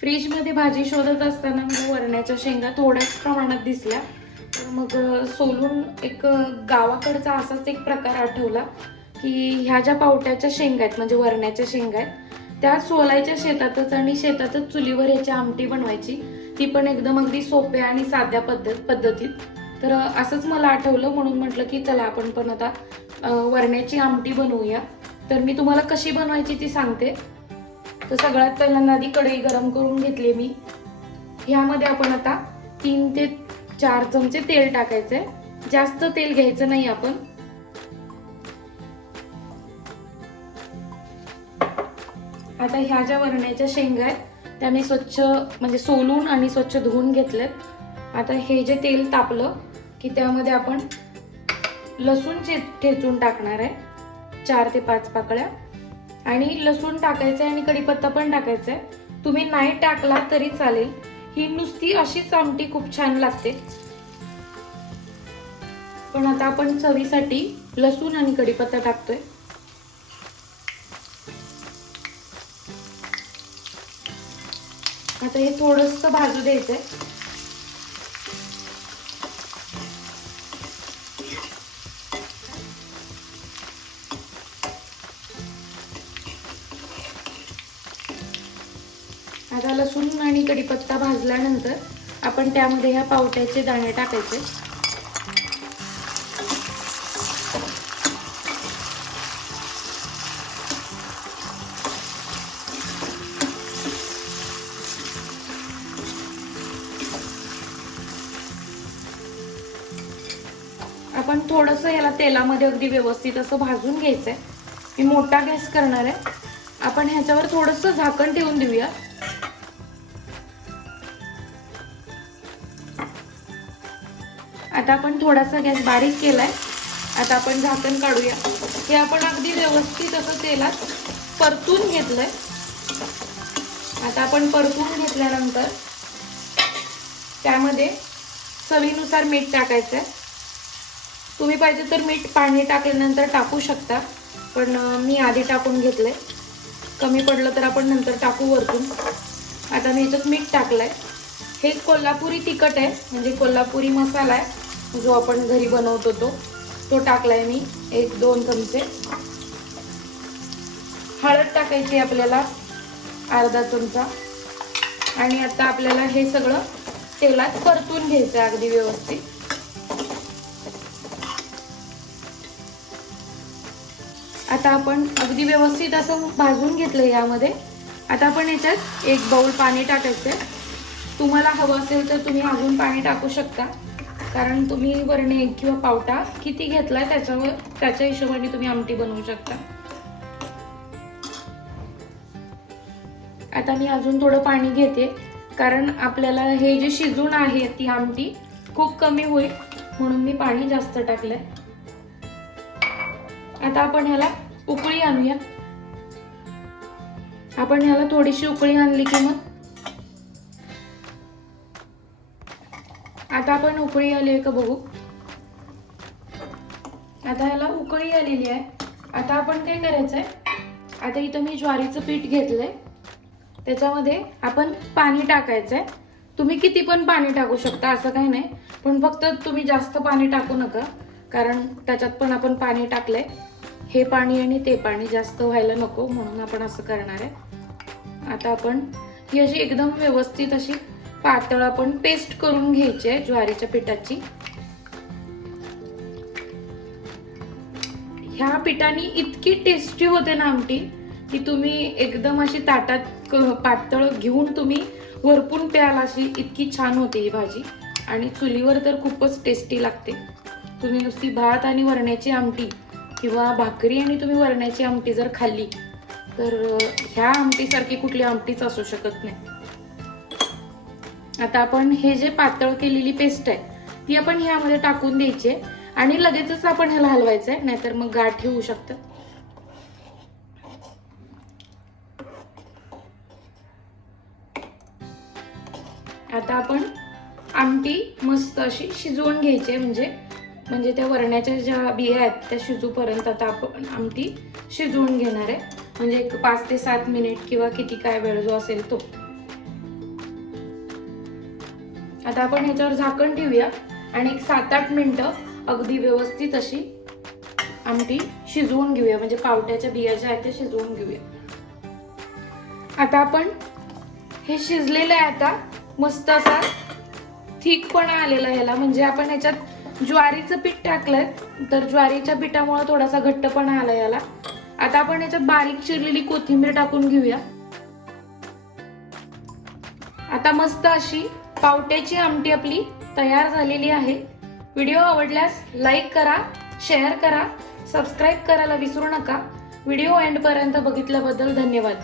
फ्रीजमध्ये भाजी शोधत असताना मला वरण्याच्या शेंगा थोड्याच प्रमाणात दिसल्या, तर मग सोलून एक गावाकडचा असाच एक प्रकार आठवला की ह्या ज्या पावट्याच्या शेंगा आहेत म्हणजे वरण्याच्या शेंगा आहेत त्या सोलायच्या शेतातच आणि शेतातच चुलीवर ह्याची आमटी बनवायची, ती पण एकदम अगदी सोप्या आणि साध्या पद्धतीत. तर असंच मला आठवलं म्हणून म्हटलं की चला आपण पण आता वरण्याची आमटी बनवूया. तर मी तुम्हाला कशी बनवायची ती सांगते. तर सगळ्यात पहिल्यांदा आधी कढई गरम करून घेतली मी. ह्यामध्ये आपण आता 3 ते 4 चमचे तेल टाकायचंय. जास्त तेल घ्यायचं नाही आपण. आता ह्या ज्या वरण्याच्या शेंगा आहेत त्या मी स्वच्छ म्हणजे सोलून आणि स्वच्छ धुवून घेतलेत. आता हे जे तेल तापलं की त्यामध्ये आपण लसूण ठेचून टाकणार आहे 4 ते 5 पाकळ्या. आणि लसूण टाकायचं आहे आणि कढीपत्ता पण टाकायचा आहे. तुम्ही नाही टाकला तरी चालेल, ही नुसती अशीच आमटी खूप छान लागते. पण आता आपण चवीसाठी लसूण आणि कढीपत्ता टाकतोय. आता हे थोडंसं भाजू द्यायचंय. आता लसूण आणि कढीपत्ता भाजल्यानंतर आपण त्यामध्ये ह्या पावट्याचे दाणे टाकायचे. आपण थोडंसं याला तेलामध्ये अगदी व्यवस्थित असं भाजून घ्यायचंय. मी मोठा गॅस करणार आहे. आपण ह्याच्यावर थोडंसं झाकण ठेवून देऊया. आता आपण थोडासा गॅस बारीक केलाय. आता आपण झाकण काढूया. हे आपण अगदी व्यवस्थित असं तेलात परतून घेतलंय. आता आपण परतून घेतल्यानंतर त्यामध्ये चवीनुसार मीठ टाकायचंय. तुम्ही पाहिजे तर मीठ पाणी टाकल्यानंतर टाकू शकता, पण मी आधी टाकून घेतलंय. कमी पडलं तर आपण नंतर टाकू वरतून. आता मी याच्यात मीठ टाकलंय. हे कोल्हापुरी तिखट आहे म्हणजे कोल्हापुरी मसाला आहे जो आपण घरी बनवतो तो टाकलाय मी 1-2 चमचे. हळद टाकायची आपल्याला अर्धा चमचा. आणि आता आपल्याला हे सगळं तेलात परतून घ्यायचं अगदी व्यवस्थित. आता आपण अगदी व्यवस्थित असं भाजून घेतलं यामध्ये. आता आपण याच्यात 1 बाउल पाणी टाकायचंय. तुम्हाला हवं असेल तर तुम्ही अजून पाणी टाकू शकता, कारण तुम्ही वरणे किंवा पावटा किती घेतलाय त्याच्या हिशोबाने तुम्ही आमटी बनवू शकता. आता मी अजून थोडं पाणी घेते, कारण आपल्याला हे जे शिजून आहे ती आमटी खूप कमी होईल म्हणून मी पाणी जास्त टाकलंय. आता आपण ह्याला उकळी आणूया. आपण ह्याला थोडीशी उकळी आणली की मग आता आपण उकळी आली आहे का बघू. आता ह्याला उकळी आलेली आहे. आता आपण काय करायचंय, आता इथं मी ज्वारीचं पीठ घेतलंय. त्याच्यामध्ये आपण पाणी टाकायचंय. तुम्ही किती पण पाणी टाकू शकता असं काही नाही, पण फक्त तुम्ही जास्त पाणी टाकू नका, कारण त्याच्यात पण आपण पाणी टाकलंय. हे पाणी आणि ते पाणी जास्त व्हायला नको म्हणून आपण असं करणार आहे. आता आपण ही अशी एकदम व्यवस्थित अशी पातळ आपण पेस्ट करून घ्यायची आहे ज्वारीच्या पिठाची. ह्या पिठाने इतकी टेस्टी होते ना आमटी की तुम्ही एकदम अशी ताटात पातळ घेऊन तुम्ही वरपून प्याल अशी इतकी छान होते ही भाजी. आणि चुलीवर तर खूपच टेस्टी लागते. तुम्ही नुसती भात आणि वरण्याची आमटी किंवा भाकरी आणि तुम्ही वरण्याची आमटी जर खाल्ली तर ह्या आमटीसारखी कुठली आमटीच असू शकत नाही. आता आपण हे जे पातळ केलेली पेस्ट आहे ती आपण ह्यामध्ये टाकून द्यायची आहे आणि लगेचच आपण ह्याला हलवायचंय, नाहीतर मग गाठी होऊ शकतात. आता आपण आमटी मस्त अशी शिजवून घ्यायची आहे, म्हणजे त्या वरण्याच्या ज्या बिया आहेत त्या शिजूपर्यंत आता आपण आमटी शिजवून घेणार आहे. म्हणजे 5 ते 7 मिनिट किंवा किती काय वेळ जो असेल तो. आता आपण ह्याच्यावर झाकण ठेवूया आणि एक 7-8 मिनिटं अगदी व्यवस्थित अशी आमटी शिजवून घेऊया, म्हणजे पावट्याच्या बिया ज्या आहेत ते शिजवून घेऊया. आता आपण हे शिजलेलं आहे, आता मस्त असा थिकपणा आलेला ह्याला, म्हणजे आपण ह्याच्यात ज्वारीचं पीठ टाकलंय तर ज्वारीच्या पिठामुळे थोडासा घट्टपणा आला याला. आता आपण ह्याच्यात बारीक चिरलेली कोथिंबीर टाकून घेऊया. आता मस्त अशी पावट्याची आमटी आपली तयार झालेली आहे. व्हिडिओ आवडल्यास लाईक करा, शेअर करा, सबस्क्राईब करायला विसरू नका. व्हिडिओ एंड पर्यंत बघितल्याबद्दल धन्यवाद.